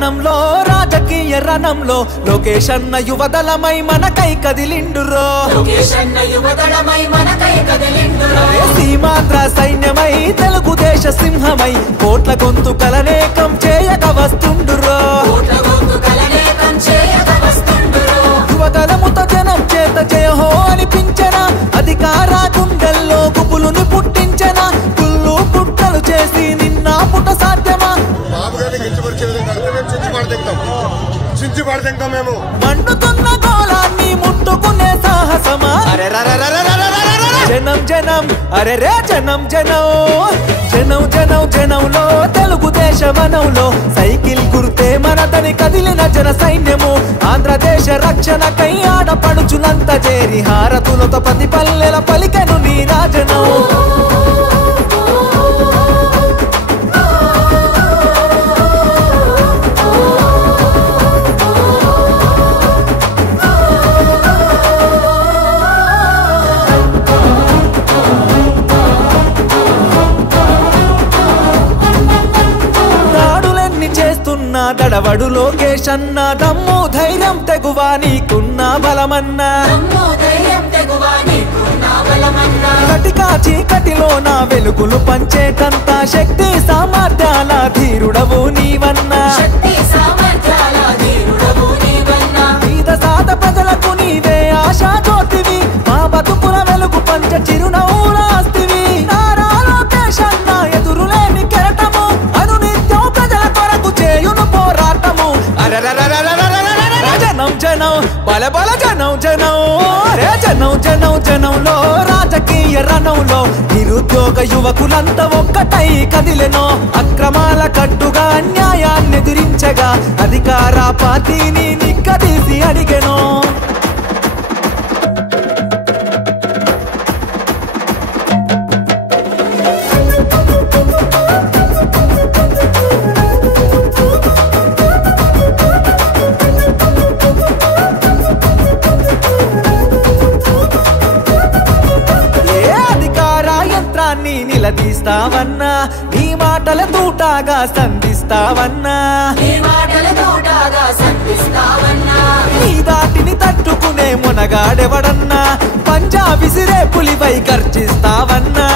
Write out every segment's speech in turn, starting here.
జనంలో రాజకీయ రణంలో లోకేష్ అన్న యువదళమై మనకై కదిలిండురో సీమాంధ్ర సైన్యమై తెలుగుదేశ సింహమై కోట్ల గొంతుకలనేకం చేయక వస్తుండురో యువదళముతో జనం చేత జయహో అనిపించనా అధికార గుండెల్లో గుబులుని పుట్టించనా పుల్లు పుట్టలు చేసి నిన్న పుట సాధ్యమా మండుతున్న గోళాన్ని ముట్టుకునే సాహసమా జనం జనం అరే రే జనం జనం జనం జనం జనంలో తెలుగుదేశ వనంలో సైకిల్ గుర్తే మనదని కదిలిన జన సైన్యము ఆంధ్రదేశ రక్షణకై ఆడపడుచునంత చేరి హారతులతో పది పల్లెల పలికెను నీ రాజనం దడవడు లోకేష్ అన్న దమ్ము ధైర్యం తెగువా నీకున్న బలమన్నా కటికా చీకటిలో నా వెలుగులు పంచేటంత శక్తి సామర్థ్యాల ధీరుడవు నీవన్నా పేద సాద ప్రజలకు నీవే ఆశా జ్యోతివి మా బతుకుల వెలుగు పంచ చిరునవ్వులాస్తివి నారా లోకేష్ అన్న ఎదురులేని కెరటము అనునిత్యం ప్రజల కొరకు చేయును పోరాటము జనం జనం బల బల జనం జనం రే జనం జనం జనంలో రాజకీయ రణంలో నిరుద్యోగ యువకులంతా ఒక్కటై కదిలెనో అక్రమాల కట్టుగా అన్యాయాన్ని ఎదిరించగా అధికార పార్టీని నిక్కదీసి అడిగెనో నిలదీస్తావన్నా నీ మాటల తూటాగా సంధిస్తావన్నా నీ దాటిని తట్టుకునే మునగాడెవడన్నా పంజా విసిరే పులిపై గర్జిస్తావన్నా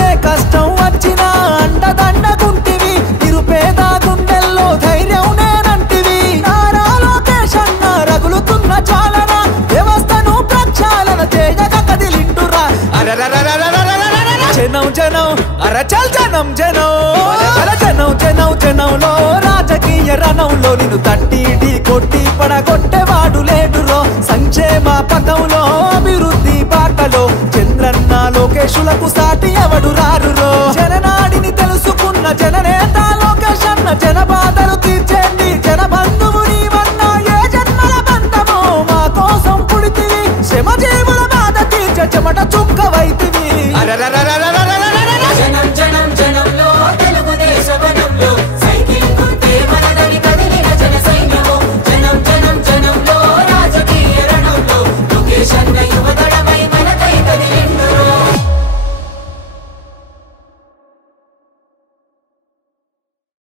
ఏ కష్టం వచ్చినా అండదండగుంటివి నిరుపేద గుండెల్లో ధైర్యం నేనంటివి నారా లోకేష్ అన్న రగులుతున్న చాలన వ్యవస్థను ప్రక్షాళన చేయగా కదిలిండురా జనం జనం అరచల్ జనం జనం జనం జనం జనంలో రాజకీయ రణంలో నిన్ను తట్టి ఢీ కొట్టి పడగొట్టేవాడు లేడురో సంక్షేమ పథంలో అభివృద్ధి బాటలో చంద్రన్న లోకేశులకు సాటి ఎవడు రారురో జననాడిని తెలుసుకున్న జననేత లోకేష్ అన్న జన బాధలు తీర్చేండి జన బంధువు నీవన్నా ఏ జన్మల బంధమో మా కోసం పుడితివి శ్రమజీవుల బాధ తీర్చే చెమట చుక్కవైతివి